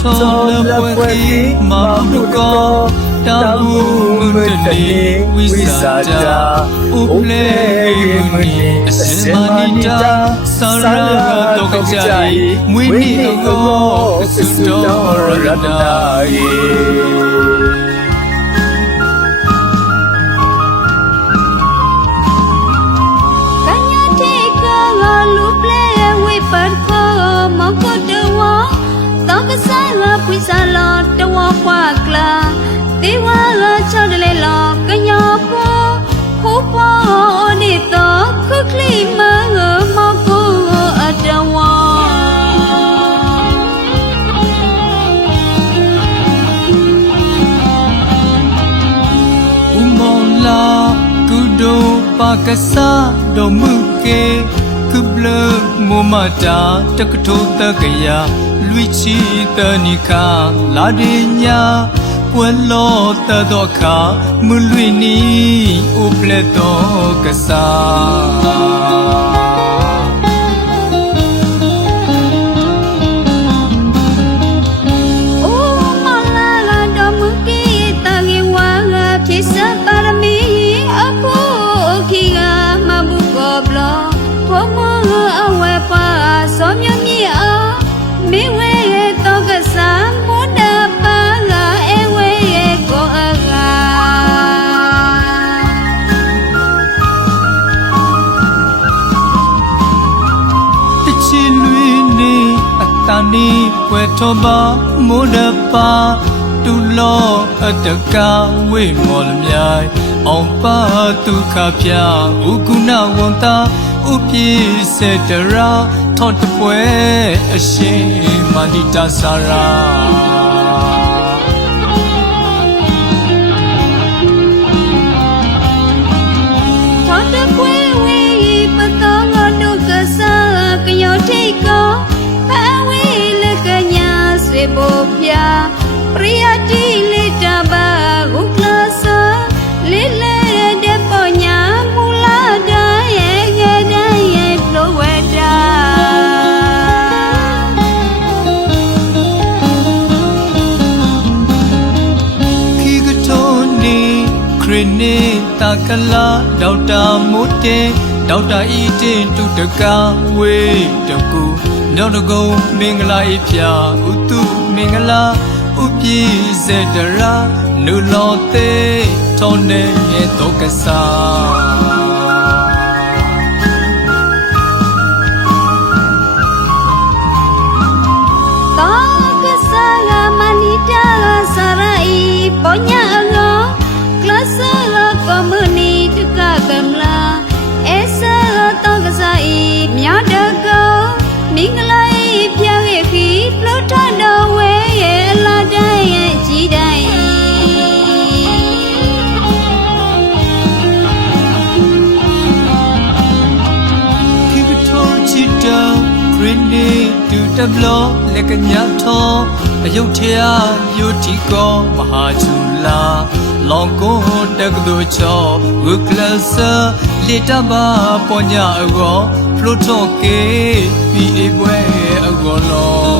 ထောလပွဲကိမမုကောတာဘူမုတတိဝိစာတာဥပလေမုနိအစမနိတာသရဂတောကကြိမွေနိအကောသုတောရတနာယေ ကဆာတော်မူကေကဘလမမတာတကထုတကရာလွိချီတနိခာလာဒိညာကွယ်လောတတော်ခာမွလွိနီဥပလက်တော်ကဆာ နေပွယ်တော်ပါမိုးဒပါတူလောအတကာဝေမော်လမြိုင်အောင်ပါဒုက္ခပြဥကုဏဝန်တာဥပြေစေတရာထော့တပွဲအရှင်မန္တိတာစာရာ ကလာဒေါက်တာမိုးတင်ဒေါက်တာဤတင်တုတကာဝေးတကူနောက်တကုံမင်္ဂလာဤဖြာဥတုမင်္ဂလာဥပြည့်စေတရာနုလောသေးထုံးနေတော့ကစားပညာလောကလဆလကမ ကမလာအစတော့ကစားဤမြတ်တကောမင်္ဂလာဤပြည့်ရဲ့ခီပလောထတော်ဝဲရဲ့လာတိုင်းရဲ့ကြီးတိုင်းခိကထောချစ်တော်ခရင်းနေတူတဘလလက်ကညာထောအယုတ်ထရာယုတ်တီကောမဟာချူလာ လောင်ကိုတက္ကသိုလ်ချောဝကလဆာလေတဘာပညာအကောဖလိုတော့ကေပီအေပွဲအကောလော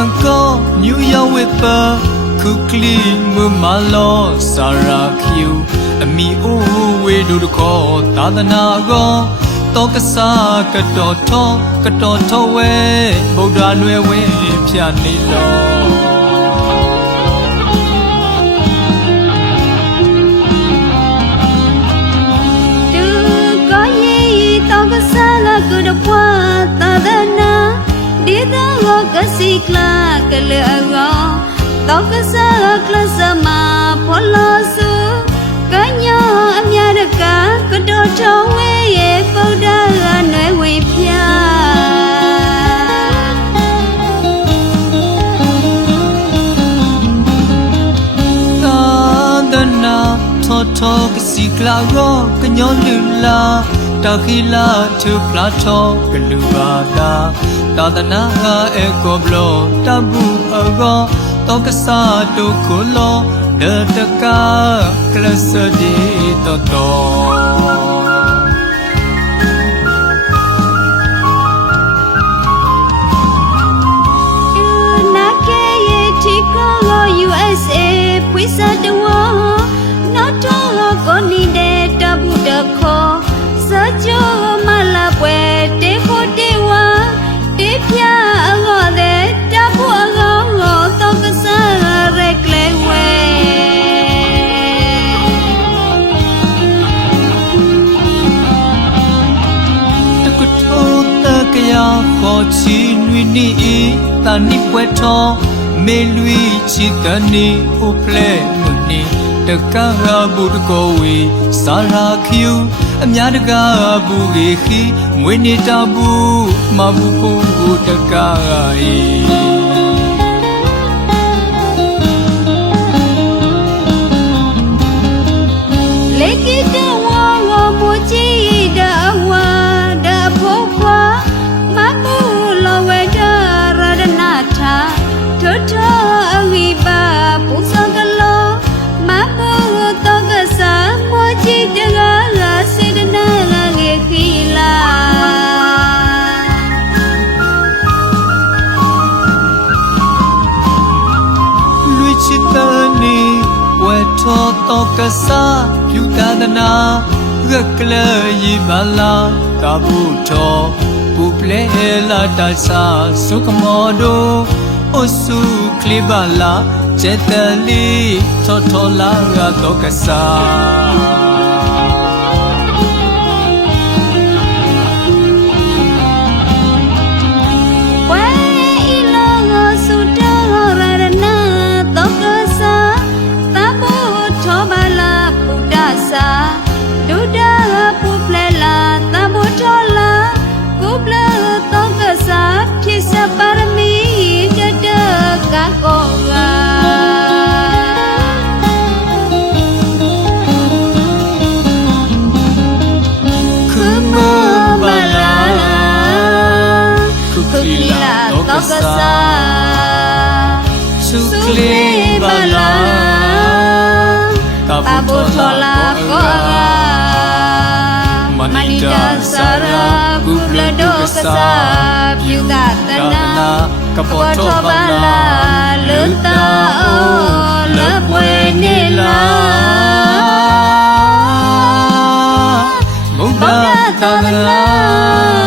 American ko New York with the Kukli Mumalo Sarakiu Ami o we do the call Tadana go တောကစားကတော့ထောကတော့ထောဝဲဗုဒ္ဓလွယ်ဝဲဖြာနေလောတူ ကလကလရောတော့ကစားကလစမပေါ်လို့စုကညအမြရကကတော်ထောင်းဝဲရဲ့ပုဒ္ဒရာနယ်ဝေဖြာသာသနာထောထောကစီကလရောကညလူလာ တာခိလာသူပလာထောကလူပါတာသာသနာဟာအကောဘလောတဘူအကောတောကစားတုခုလောဒတကာကလစဒီတော်တော်နာကေယေတီကော USA ဖွေးစတဝ ခေါ်ချီနွေနီဤတာနိပွဲထောမေလွီချီတနီဥပလဲမုနီတကဟာဘူတကိုဝေစာရာခ ्यू အများတကာဘူကေခီမွေနေတာဘူးမဘူးကိုတကာဤလေကီတ ဝဲထောတော့ကစားဖြူတဒနာရကလရီမလာကဘူးထောပူပလဲလာတဆာစုကမောဒိုအဆုကလီဘလာကျက်တလီထောထောလာရတော့ကစားဝဲ စာဒုဒပုပလလာသဘူထောလာကုပလတောကဆာဖြစ်စပါရမီတတကကောကခုမဘလာခုခီလာတောကဆာစုကလေးဘလာက စာရာကုပလဒုကစာပြုကတနာကပောထောပါလာလူတာအိုလပွေနေလာဘုဒ္ဓသာသနာ